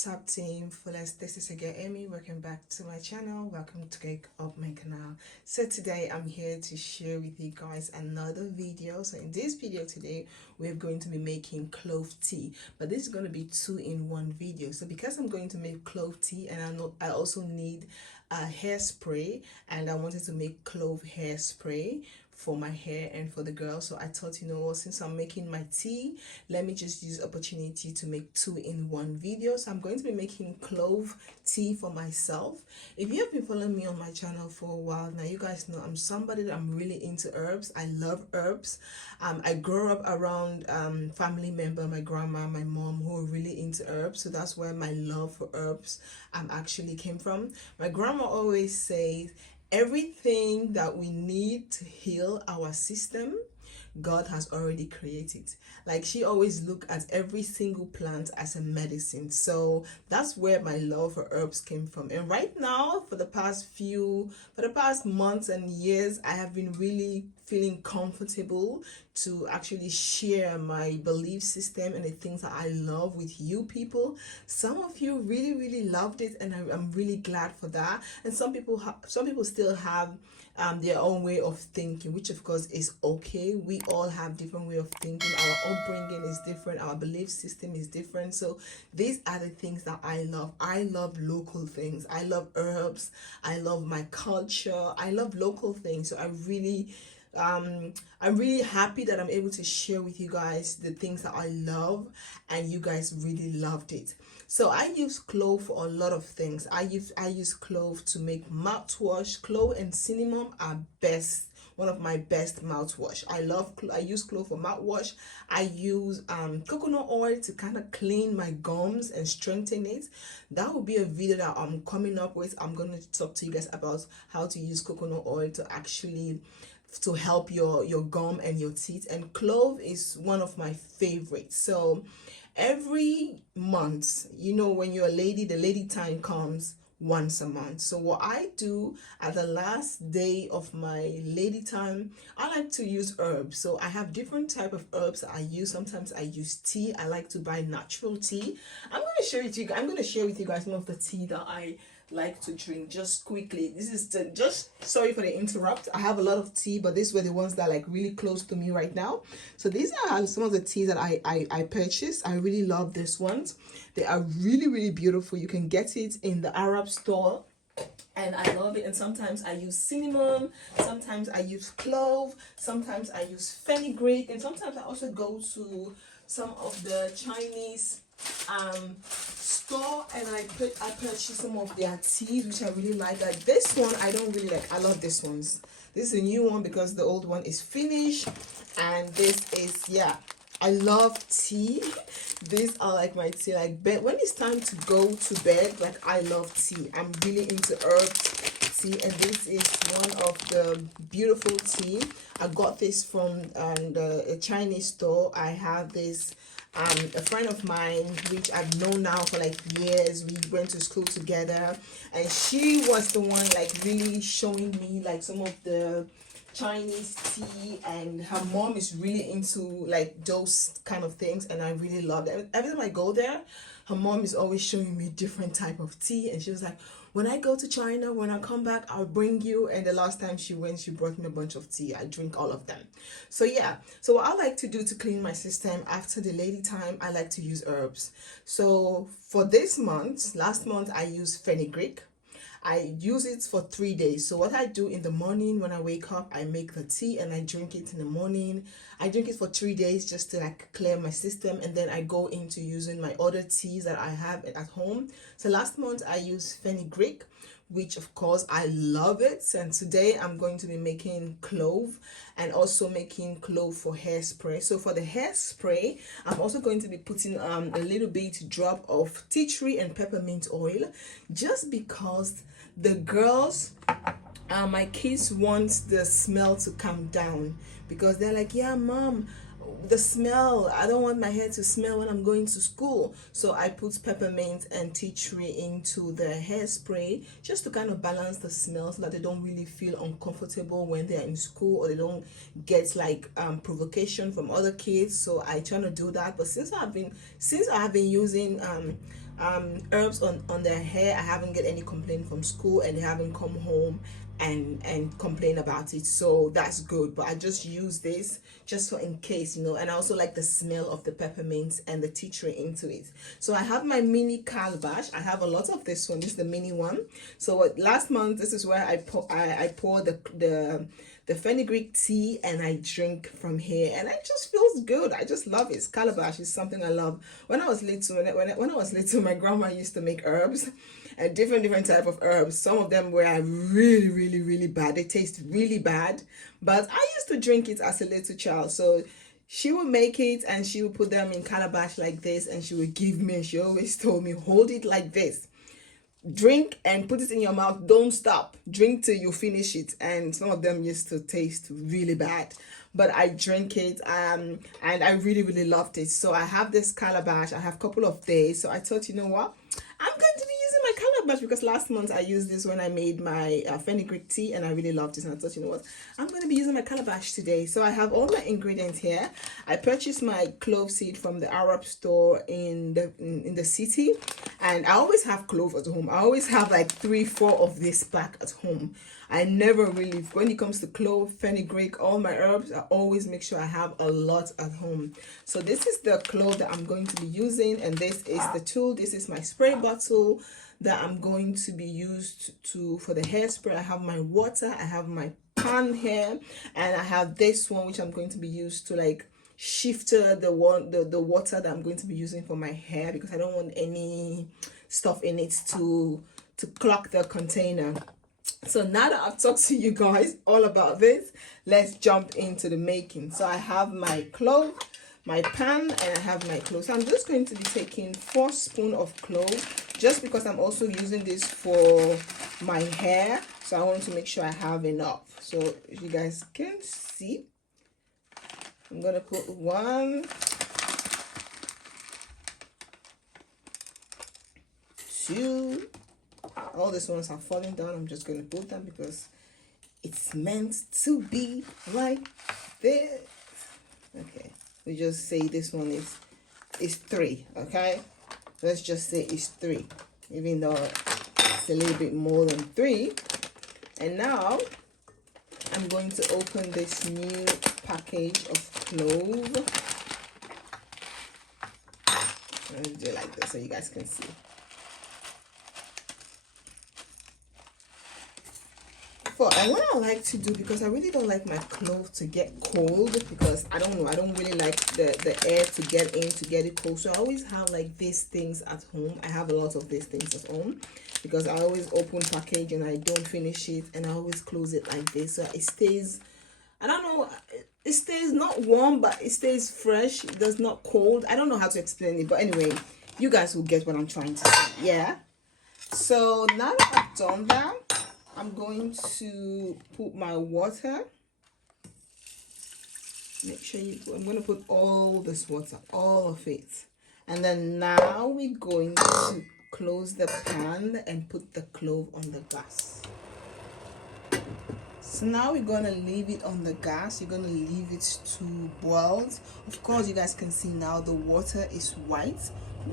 What's up team, FULLEST, this is again Amy. Welcome back to my channel. Welcome to Garg of my canal. So today I'm here to share with you guys another video. So in this video today we're going to be making clove tea, but this is going to be 2-in-1 video. So because I'm going to make clove tea and I also need a hairspray, and I wanted to make clove hairspray for my hair and for the girls. So I thought, you know what, since I'm making my tea, let me just use opportunity to make 2-in-1 videos. So I'm going to be making clove tea for myself. If you have been following me on my channel for a while now, you guys know I'm somebody that I'm really into herbs. I love herbs. I grew up around family member, my grandma, my mom, who are really into herbs. So that's where my love for herbs actually came from. My grandma always says, everything that we need to heal our system, God has already created. Like, she always look at every single plant as a medicine. So that's where my love for herbs came from. And right now, for the past months and years, I have been really feeling comfortable to actually share my belief system and the things that I love with you people. Some of you really loved it, and I'm really glad for that. And some people still have their own way of thinking, which of course is okay. We all have different way of thinking. Our upbringing is different, our belief system is different. So these are the things that I love. I love local things. I love herbs. I love my culture. I love local things. So I'm really happy that I'm able to share with you guys the things that I love, and you guys really loved it. So I use clove for a lot of things. I use clove to make mouthwash. Clove and cinnamon are one of my best mouthwash. I use clove for mouthwash. I use coconut oil to kind of clean my gums and strengthen it. That will be a video that I'm coming up with. I'm going to talk to you guys about how to use coconut oil to help your gum and your teeth. And clove is one of my favorites. So every month, you know, when you're a lady, the lady time comes once a month. So what I do at the last day of my lady time, I like to use herbs. So I have different type of herbs that I use. Sometimes I use tea. I like to buy natural tea. I'm going to share with you guys some of the tea that I like to drink just quickly. This is just sorry for the interrupt. I have a lot of tea, but these were the ones that are like really close to me right now. So these are some of the teas that I purchased. I really love these ones. They are really beautiful. You can get it in the Arab store, and I love it. And sometimes I use cinnamon, sometimes I use clove, sometimes I use fenugreek, and sometimes I also go to some of the Chinese store and I purchase some of their teas, which I really like. Like this one I don't really like. I love this ones. This is a new one because the old one is finished, and this is, yeah, I love tea. These are like my tea, like bed when it's time to go to bed. Like, I love tea. I'm really into herb tea, and this is one of the beautiful tea. I got this from the Chinese store. I have this a friend of mine, which I've known now for like years. We went to school together, and she was the one like really showing me like some of the Chinese tea, and her mom is really into like those kind of things, and I really love it. Every time I go there, her mom is always showing me different type of tea, and she was like, when I go to China, when I come back, I'll bring you. And the last time she went, she brought me a bunch of tea. I drink all of them. So yeah, so what I like to do to clean my system after the lady time, I like to use herbs. So for this month, last month, I used fenugreek. I use it for 3 days. So what I do in the morning when I wake up, I make the tea and I drink it in the morning. I drink it for 3 days just to like clear my system, and then I go into using my other teas that I have at home. So last month I used fenugreek, which of course I love it. And today I'm going to be making clove, and also making clove for hairspray. So for the hairspray, I'm also going to be putting a little bit drop of tea tree and peppermint oil, just because the girls, my kids, want the smell to come down, because they're like, yeah mom, the smell, I don't want my hair to smell when I'm going to school. So I put peppermint and tea tree into the hairspray, just to kind of balance the smell, so that they don't really feel uncomfortable when they're in school, or they don't get like provocation from other kids. So I try to do that. But since I have been using herbs on their hair. I haven't get any complaint from school, and they haven't come home and complain about it, so that's good. But I just use this just for in case, you know. And I also like the smell of the peppermint and the tea tree into it. So I have my mini calabash. I have a lot of this one. This is the mini one. So last month, this is where I pour the fenugreek tea, and I drink from here, and it just feels good. I just love it. Calabash is something I love. When I was little, when I was little, my grandma used to make herbs, and different type of herbs. Some of them were really bad. They taste really bad, but I used to drink it as a little child. So she would make it, and she would put them in calabash like this, and she would give me, and she always told me, hold it like this, drink and put it in your mouth, don't stop, drink till you finish it. And some of them used to taste really bad, but I drank it, and I really loved it. So I have this calabash. I have a couple of days, so I thought, you know what, I'm going to be using my calabash, because last month I used this when I made my fenugreek tea, and I really loved it. And I thought, you know what, I'm going to be using my calabash today. So I have all my ingredients here. I purchased my clove seed from the Arab store in the city, and I always have clove at home. I always have like 3-4 of this pack at home. I never really, when it comes to clove, fenugreek, all my herbs, I always make sure I have a lot at home. So this is the clove that I'm going to be using, and this is the tool. This is my spray bottle that I'm going to be used for the hairspray. I have my water, I have my pan here, and I have this one which I'm going to be used to like shift the water that I'm going to be using for my hair, because I don't want any stuff in it to clog the container. So now that I've talked to you guys all about this, let's jump into the making. So I have my clove, my pan, and I have my clove. So I'm just going to be taking 4 spoons of clove, just because I'm also using this for my hair. So I want to make sure I have enough. So if you guys can see, I'm going to put 1, 2, all these ones are falling down. I'm just going to put them because it's meant to be like this. Okay, we just say this one is 3. Okay, let's just say it's 3, even though it's a little bit more than 3. And now I'm going to open this new package of clove. Let me do it like this so you guys can see. And what I like to do, because I really don't like my clove to get cold, because I don't know, I don't really like the air to get in to get it cold. So I always have like these things at home. I have a lot of these things at home, because I always open package and I don't finish it, and I always close it like this, so it stays, I don't know, it stays not warm, but it stays fresh. It does not cold. I don't know how to explain it, but anyway, you guys will get what I'm trying to say. Yeah, so now that I've done that, I'm going to put my water. Make sure I'm going to put all this water, all of it. And then now we're going to close the pan and put the clove on the gas. So now we're going to leave it on the gas. You're going to leave it to boil. Of course, you guys can see now the water is white.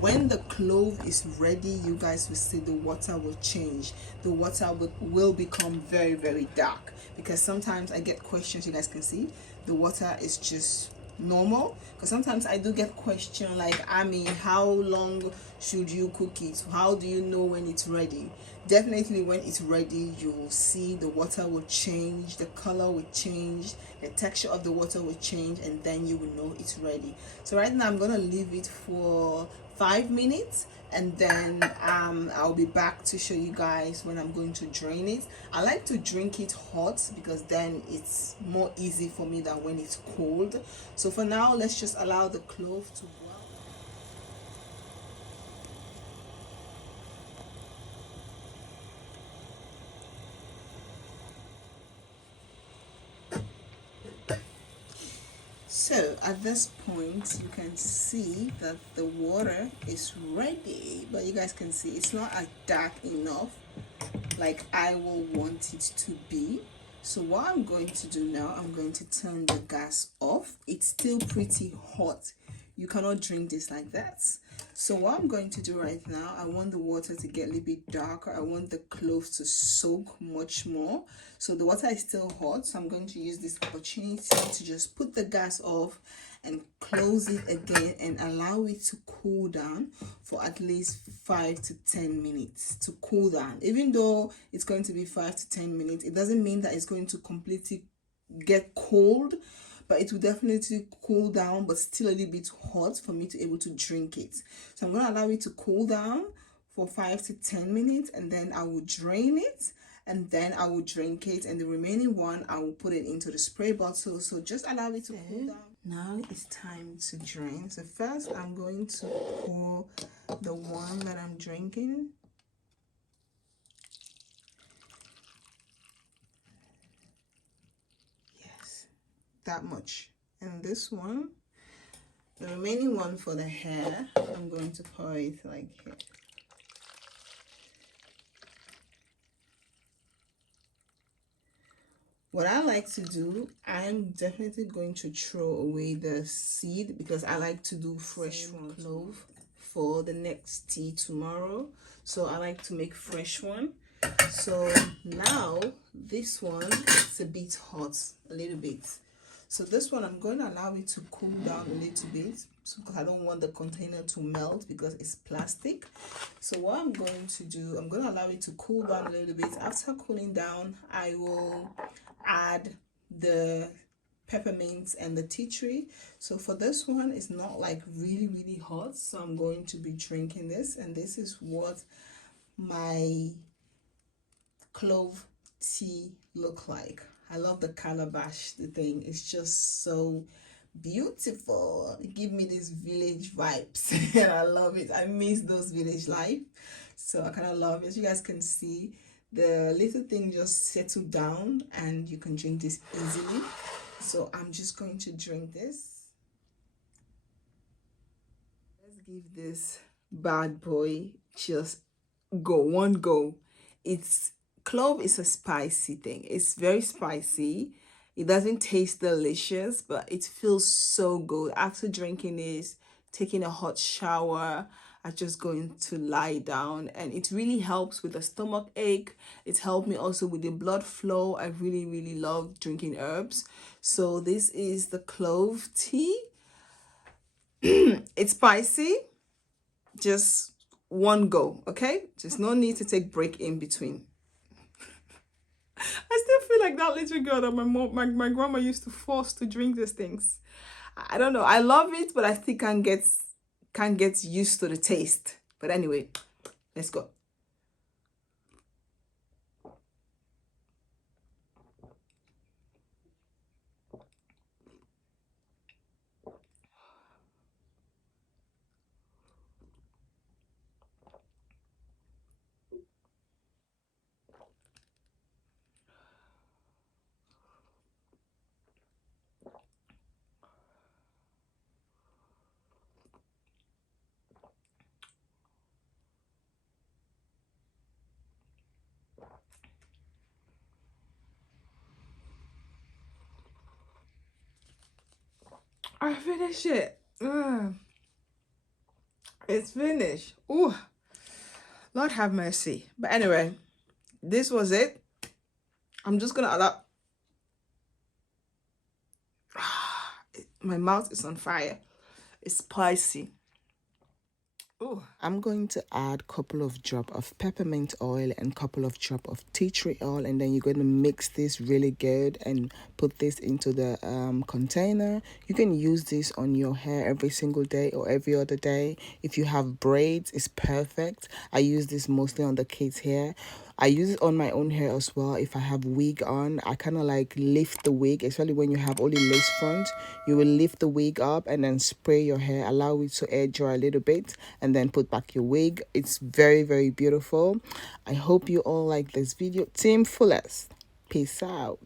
When the clove is ready, you guys will see the water will change. The water will become very dark, because sometimes I get questions. You guys can see the water is just normal, because sometimes I do get questions like, Ami, how long should you cook it? How do you know when it's ready? Definitely when it's ready, you'll see the water will change, the color will change, the texture of the water will change, and then you will know it's ready. So right now I'm gonna leave it for 5 minutes, and then I'll be back to show you guys when I'm going to drain it. I like to drink it hot, because then it's more easy for me than when it's cold. So for now, let's just allow the clove to boil. So at this point, you can see that the water is ready, but you guys can see it's not as dark enough like I will want it to be. So what I'm going to do now, I'm going to turn the gas off. It's still pretty hot. You cannot drink this like that. So what I'm going to do right now, I want the water to get a little bit darker. I want the cloves to soak much more. So the water is still hot, so I'm going to use this opportunity to just put the gas off and close it again and allow it to cool down for at least 5 to 10 minutes to cool down. Even though it's going to be 5 to 10 minutes, it doesn't mean that it's going to completely get cold, but it will definitely cool down, but still a little bit hot for me to be able to drink it. So I'm going to allow it to cool down for 5 to 10 minutes, and then I will drain it, and then I will drink it, and the remaining one I will put it into the spray bottle. So just allow it to cool down. Now it's time to drain. So first I'm going to pour the one that I'm drinking. Yes, that much. And this one, the remaining one for the hair, I'm going to pour it like here. What I like to do, I'm definitely going to throw away the seed because I like to do fresh one clove for the next tea tomorrow. So I like to make fresh one. So now this one, it's a bit hot, a little bit. So this one, I'm going to allow it to cool down a little bit because I don't want the container to melt because it's plastic. So what I'm going to do, I'm going to allow it to cool down a little bit. After cooling down, I will add the peppermint and the tea tree. So for this one, it's not like really hot, so I'm going to be drinking this, and this is what my clove tea look like. I love the calabash, the thing. It's just so beautiful. It gives me these village vibes and I love it. I miss those village life, so I kind of love it. As you guys can see, the little thing just settled down and you can drink this easily. So I'm just going to drink this. Let's give this bad boy just one go. Clove is a spicy thing. It's very spicy. It doesn't taste delicious, but it feels so good. After drinking this, taking a hot shower, I'm just going to lie down, and it really helps with the stomach ache. It helped me also with the blood flow. I really love drinking herbs. So this is the clove tea. It's spicy. Just one go, okay? Just no need to take break in between. I still feel like that little girl that my grandma used to force to drink these things. I don't know. I love it, but I still can't get used to the taste. But anyway, let's go. I finished it. It's finished. Ooh, Lord have mercy. But anyway, this was it. I'm just gonna allow. My mouth is on fire. It's spicy. Ooh. I'm going to add a couple of drops of peppermint oil and couple of drops of tea tree oil, and then you're going to mix this really good and put this into the container. You can use this on your hair every single day or every other day. If you have braids, it's perfect. I use this mostly on the kids' hair. I use it on my own hair as well. If I have wig on, I kind of like lift the wig, especially when you have only lace front. You will lift the wig up and then spray your hair, allow it to air dry a little bit, and then put back your wig. It's very beautiful. I hope you all like this video. Team Fullest, peace out.